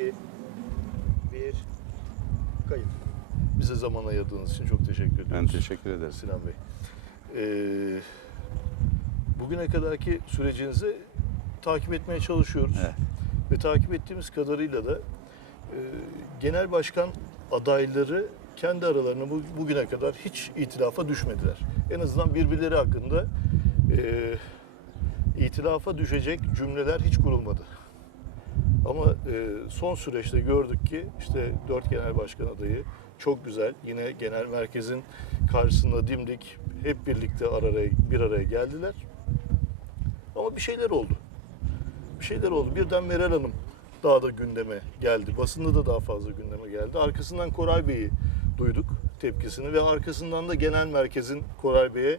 2, 1, kayıt. Bize zaman ayırdığınız için çok teşekkür ediyoruz. Ben teşekkür ederim. Sinan Bey. Ee, bugüne kadarki sürecinizi takip etmeye çalışıyoruz. Evet. Ve takip ettiğimiz kadarıyla da e, genel başkan adayları kendi aralarında bu, bugüne kadar hiç itilafa düşmediler. En azından birbirleri hakkında e, itilafa düşecek cümleler hiç kurulmadı. Ama e, son süreçte gördük ki işte dört genel başkan adayı çok güzel. Yine genel merkezin karşısında dimdik hep birlikte araya, bir araya geldiler. Ama bir şeyler oldu. Bir şeyler oldu. Birden Meral Hanım daha da gündeme geldi. Basında da daha fazla gündeme geldi. Arkasından Koray Bey'i duyduk tepkisini ve arkasından da genel merkezin Koray Bey'e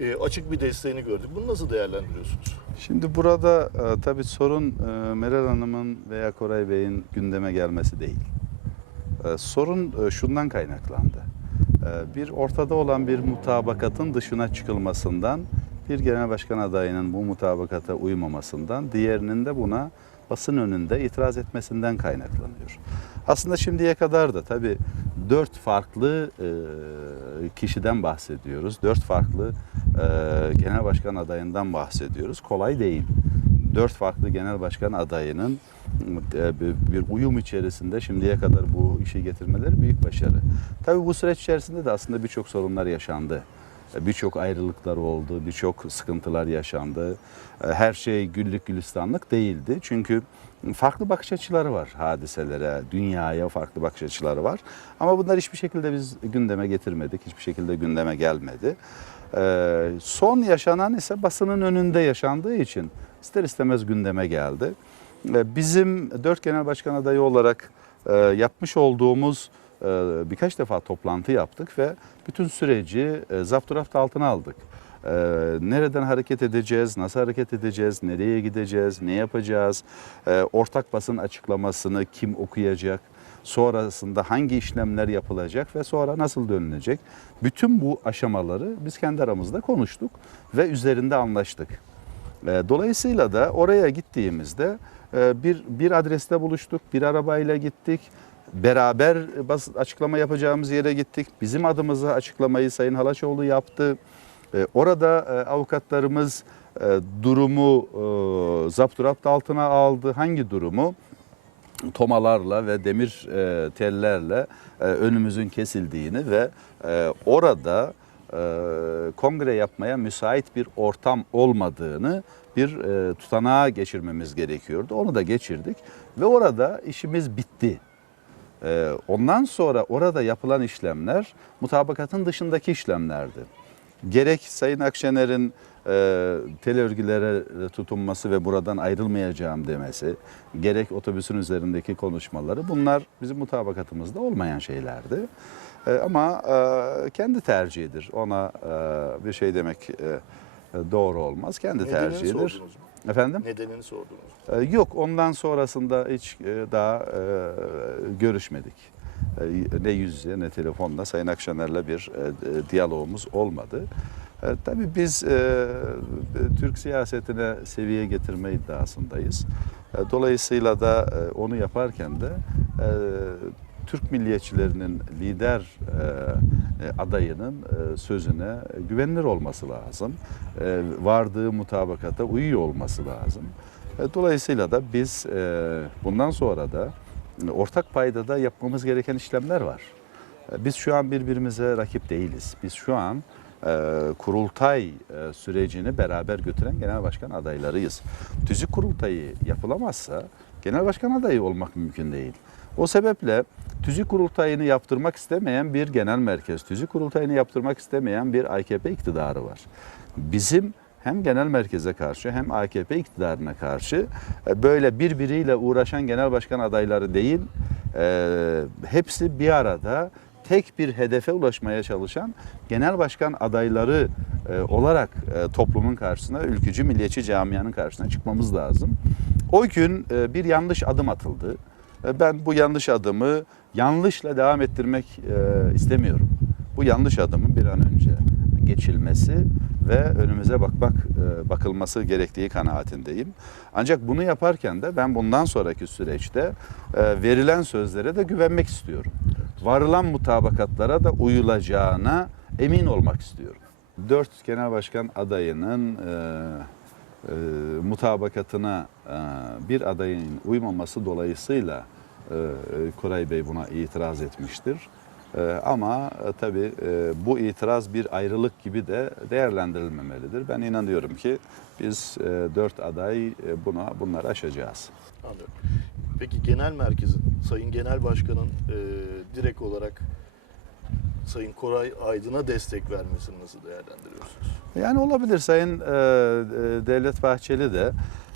e, açık bir desteğini gördük. Bunu nasıl değerlendiriyorsunuz? Şimdi burada e, tabii sorun e, Meral Hanım'ın veya Koray Bey'in gündeme gelmesi değil. E, sorun e, şundan kaynaklandı. E, bir ortada olan bir mutabakatın dışına çıkılmasından, bir genel başkan adayının bu mutabakata uymamasından, diğerinin de buna basın önünde itiraz etmesinden kaynaklanıyor. Aslında şimdiye kadar da tabii dört farklı e, kişiden bahsediyoruz. Dört farklı e, genel başkan adayından bahsediyoruz. Kolay değil. Dört farklı genel başkan adayının e, bir- bir uyum içerisinde şimdiye kadar bu işi getirmeleri büyük başarı. Tabii bu süreç içerisinde de aslında birçok sorunlar yaşandı. E, Birçok ayrılıklar oldu, birçok sıkıntılar yaşandı. E, Her şey güllük gülistanlık değildi. Çünkü farklı bakış açıları var hadiselere, dünyaya farklı bakış açıları var. Ama bunlar hiçbir şekilde biz gündeme getirmedik, hiçbir şekilde gündeme gelmedi. Ee, son yaşanan ise basının önünde yaşandığı için ister istemez gündeme geldi. Ee, bizim dört genel başkan adayı olarak e, yapmış olduğumuz e, birkaç defa toplantı yaptık ve bütün süreci e, zapturapt altına aldık. Ee, nereden hareket edeceğiz, nasıl hareket edeceğiz, nereye gideceğiz, ne yapacağız, ortak basın açıklamasını kim okuyacak, sonrasında hangi işlemler yapılacak ve sonra nasıl dönülecek. Bütün bu aşamaları biz kendi aramızda konuştuk ve üzerinde anlaştık. E, Dolayısıyla da oraya gittiğimizde e, bir bir adreste buluştuk, bir arabayla gittik. Beraber açıklama yapacağımız yere gittik. Bizim adımıza açıklamayı Sayın Halaçoğlu yaptı. E, Orada e, avukatlarımız e, durumu zapturapt altına aldı. Hangi durumu? tomalarla ve demir tellerle önümüzün kesildiğini ve orada kongre yapmaya müsait bir ortam olmadığını bir tutanağa geçirmemiz gerekiyordu. Onu da geçirdik ve orada işimiz bitti. E, ondan sonra orada yapılan işlemler mutabakatın dışındaki işlemlerdi. Gerek Sayın Akşener'in e, tel örgülere tutunması ve buradan ayrılmayacağım demesi, gerek otobüsün üzerindeki konuşmaları bunlar bizim mutabakatımızda olmayan şeylerdi. E, ama e, kendi tercihidir. Ona e, bir şey demek e, doğru olmaz. Kendi tercihidir. Efendim? Nedenini sordunuz? E, yok ondan sonrasında hiç e, daha e, görüşmedik. E, Ne yüz yüze ne telefonla Sayın Akşener'le bir e, e, diyalogumuz olmadı. E, Tabii biz e, Türk siyasetine seviye getirme iddiasındayız. E, Dolayısıyla da e, onu yaparken de e, Türk milliyetçilerinin lider e, e, adayının e, sözüne güvenilir olması lazım. Vardığı mutabakata uyuyor olması lazım. Dolayısıyla da biz bundan sonra da ortak paydada yapmamız gereken işlemler var. Biz şu an birbirimize rakip değiliz. Biz şu an kurultay sürecini beraber götüren genel başkan adaylarıyız. Tüzük kurultayı yapılamazsa genel başkan adayı olmak mümkün değil. O sebeple tüzük kurultayını yaptırmak istemeyen bir genel merkez, tüzük kurultayını yaptırmak istemeyen bir AKP iktidarı var. Bizim hem genel merkeze karşı hem AKP iktidarına karşı e, böyle birbiriyle uğraşan genel başkan adayları değil, e, hepsi bir arada tek bir hedefe ulaşmaya çalışan genel başkan adayları e, olarak toplumun karşısına, ülkücü milliyetçi camianın karşısına çıkmamız lazım. O gün e, bir yanlış adım atıldı. E, Ben bu yanlış adımı yanlışla devam ettirmek e, istemiyorum. Bu yanlış adımın bir an önce geçilmesi ve önümüze bakmak bakılması gerektiği kanaatindeyim. Ancak bunu yaparken de ben bundan sonraki süreçte verilen sözlere de güvenmek istiyorum. Varılan mutabakatlara da uyulacağına emin olmak istiyorum. Dört genel başkan adayının e, e, mutabakatına e, bir adayın uymaması dolayısıyla e, Koray Bey buna itiraz etmiştir. E, ama e, tabii e, bu itiraz bir ayrılık gibi de değerlendirilmemelidir. Ben inanıyorum ki biz e, dört aday e, buna bunları aşacağız. Anlıyorum. Peki genel merkezin, Sayın Genel Başkan'ın e, direkt olarak Sayın Koray Aydın'a destek vermesini nasıl değerlendiriyorsunuz? Yani olabilir Sayın e, e, Devlet Bahçeli de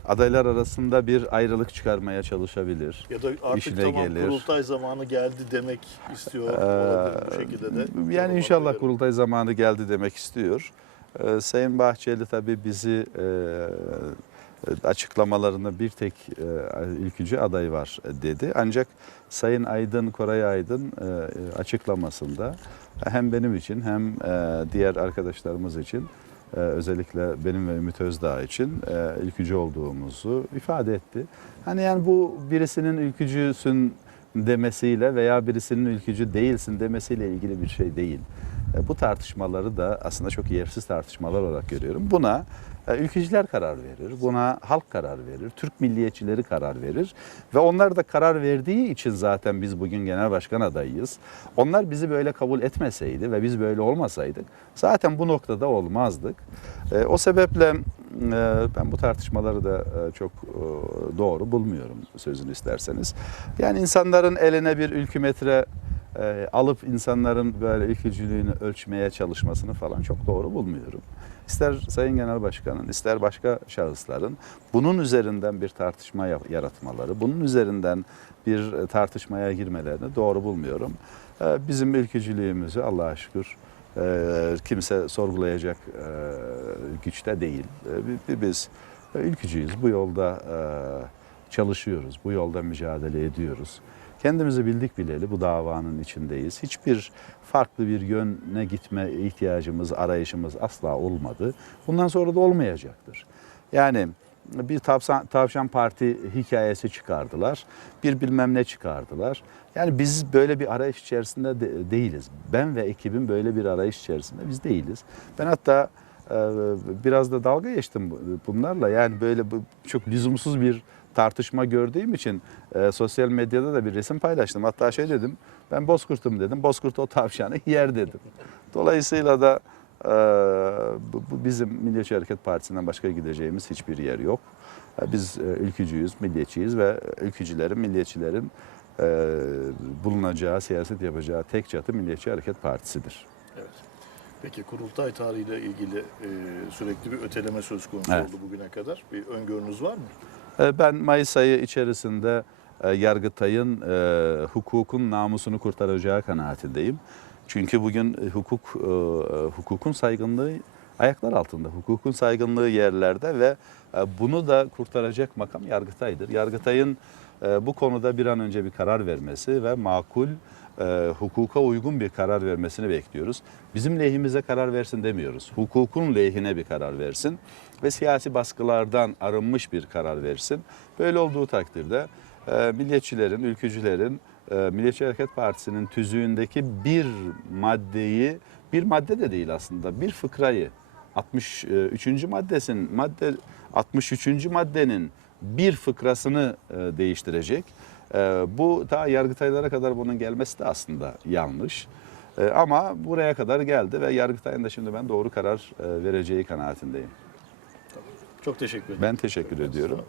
adaylar arasında bir ayrılık çıkarmaya çalışabilir. Ya da artık İşine tamam gelir. kurultay zamanı geldi demek istiyor Ee, olabilir bu şekilde de. Yani inşallah kurultay zamanı geldi demek istiyor. Ee, Sayın Bahçeli tabii bizi e, açıklamalarında bir tek e, ülkücü aday var dedi. Ancak Sayın Aydın, Koray Aydın e, açıklamasında hem benim için hem e, diğer arkadaşlarımız için e, özellikle benim ve Ümit Özdağ için e, ülkücü olduğumuzu ifade etti. Hani yani bu birisinin ülkücüsün demesiyle veya birisinin ülkücü değilsin demesiyle ilgili bir şey değil. E, Bu tartışmaları da aslında çok yersiz tartışmalar olarak görüyorum. Buna e, ülkücüler karar verir, buna halk karar verir, Türk milliyetçileri karar verir ve onlar da karar verdiği için zaten biz bugün genel başkan adayıyız. Onlar bizi böyle kabul etmeseydi ve biz böyle olmasaydık zaten bu noktada olmazdık. E, O sebeple ben bu tartışmaları da çok doğru bulmuyorum sözünü isterseniz. Yani insanların eline bir ülkümetre e, alıp insanların böyle ülkücülüğünü ölçmeye çalışmasını falan çok doğru bulmuyorum. İster Sayın Genel Başkan'ın, ister başka şahısların bunun üzerinden bir tartışma yaratmaları, bunun üzerinden bir e, tartışmaya girmelerini doğru bulmuyorum. E, Bizim ülkücülüğümüzü Allah'a şükür e, kimse sorgulayacak e, güçte değil. E, bi- Biz e, ülkücüyüz, bu yolda e, çalışıyoruz, bu yolda mücadele ediyoruz. Kendimizi bildik bileli bu davanın içindeyiz. Hiçbir farklı bir yöne gitme ihtiyacımız, arayışımız asla olmadı. Bundan sonra da olmayacaktır. Yani bir tavşan, tavşan parti hikayesi çıkardılar. Bir bilmem ne çıkardılar. Yani biz böyle bir arayış içerisinde de- değiliz. Ben ve ekibim böyle bir arayış içerisinde biz değiliz. Ben hatta e, biraz da dalga geçtim bu- bunlarla. Yani böyle çok lüzumsuz bir tartışma gördüğüm için e, sosyal medyada da bir resim paylaştım. Hatta şey dedim, ben bozkurtum dedim. Bozkurt o tavşanı yer dedim. Dolayısıyla da e, bu, bu bizim Milliyetçi Hareket Partisi'nden başka gideceğimiz hiçbir yer yok. E, Biz e, ülkücüyüz, milliyetçiyiz ve ülkücülerin, milliyetçilerin e, bulunacağı, siyaset yapacağı tek çatı Milliyetçi Hareket Partisi'dir. Evet. Peki kurultay tarihiyle ilgili e, sürekli bir öteleme söz konusu Evet. oldu bugüne kadar. Bir öngörünüz var mı? E, Ben Mayıs ayı içerisinde e, Yargıtay'ın e, hukukun namusunu kurtaracağı kanaatindeyim. Çünkü bugün hukuk e, hukukun saygınlığı ayaklar altında. Hukukun saygınlığı yerlerde ve e, bunu da kurtaracak makam Yargıtay'dır. Yargıtay'ın e, bu konuda bir an önce bir karar vermesi ve makul e, hukuka uygun bir karar vermesini bekliyoruz. Bizim lehimize karar versin demiyoruz. Hukukun lehine bir karar versin ve siyasi baskılardan arınmış bir karar versin. Böyle olduğu takdirde e, milliyetçilerin, ülkücülerin, e, Milliyetçi Hareket Partisi'nin tüzüğündeki bir maddeyi, bir madde de değil aslında, bir fıkrayı 63. maddesin madde 63. maddenin bir fıkrasını e, değiştirecek. E, bu ta yargıtaylara kadar bunun gelmesi de aslında yanlış. E, ama buraya kadar geldi ve yargıtayın da şimdi ben doğru karar e, vereceği kanaatindeyim. Çok teşekkür ederim. Ben teşekkür ediyorum.